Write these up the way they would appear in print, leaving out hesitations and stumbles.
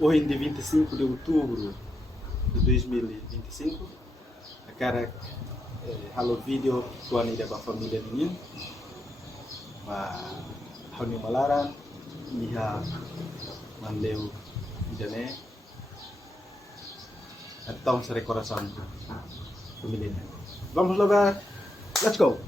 Hoje, dia 25 de outubro de 2025, a cara halo vídeo tuan ida ba família nian, ba hanu malaran, iha Manleu idane, atau sa coração família nian. Vamos lá ver, let's go!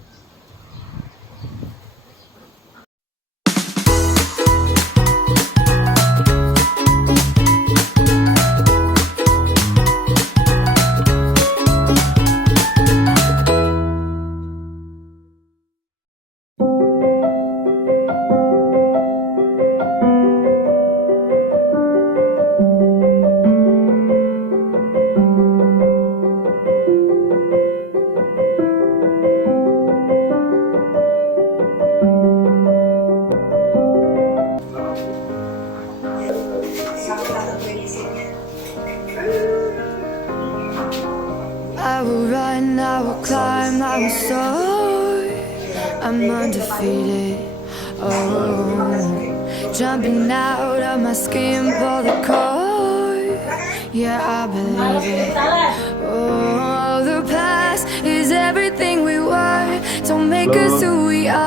I will run, I will climb, I will soar. I'm undefeated. Oh, jumping out of my skin, pull the cord. Yeah, I believe it. Oh, the past is everything we were. Don't make us who we are.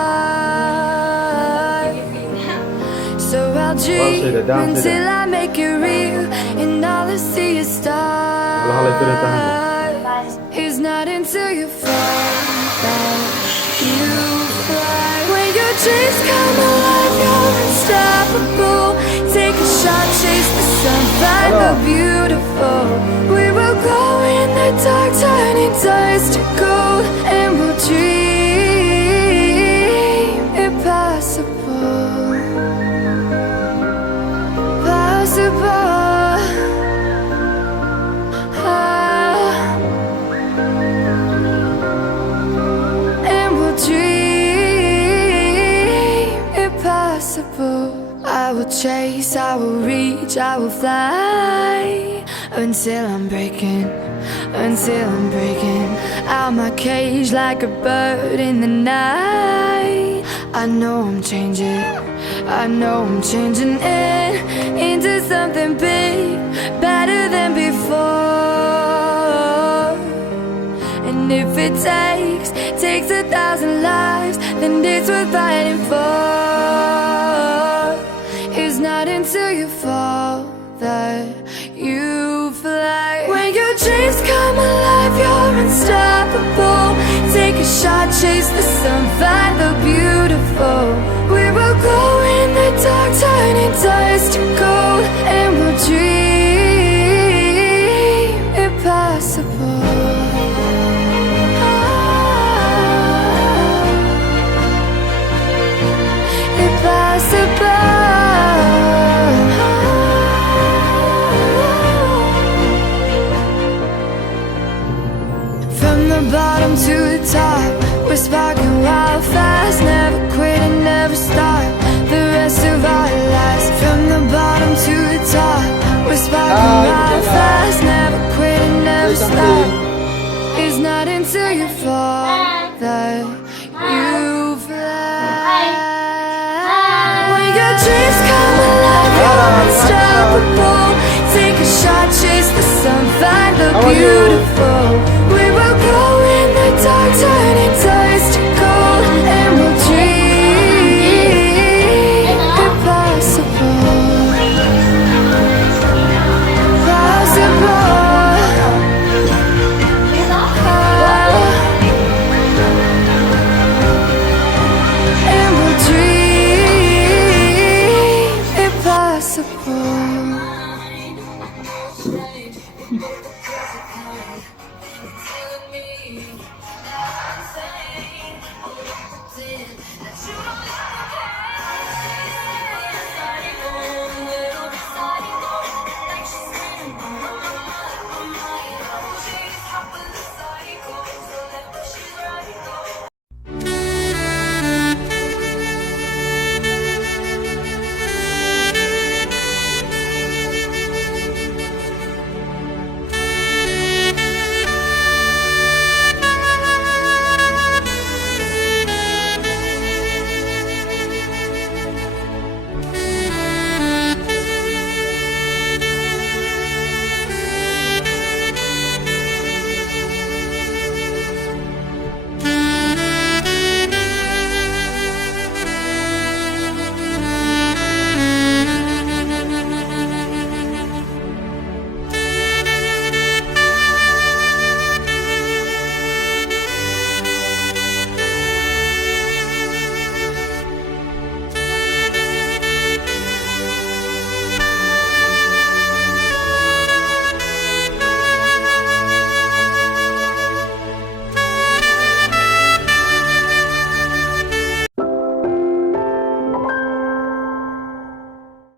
So I'll dream until I make it real, and all I see is stars. It's not until you fall that you fly. When your dreams come alive, you're unstoppable. Take a shot, chase the sun, find the beautiful. We will glow in the dark, turning dust to gold, and we'll dream impossible. Possible. I will chase, I will reach, I will fly until I'm breaking out my cage like a bird in the night. I know I'm changing into something big, better than before. And if it takes 1,000 lives, then it's worth fighting for. It's not until you fall that you fly. When your dreams come alive, you're unstoppable. Take a shot, chase the sun, find the beautiful. We will glow in the dark, turning dust to gold, and we'll dream impossible. From the bottom to the top, we're sparking wild fast. Never quit and never stop the rest of our lives. From the bottom to the top, we're sparking wild fast. Never quit and never stop. It's not until you fall that you fly. When your dreams come alive, you're unstoppable. Take a shot, chase the sun, find the beautiful.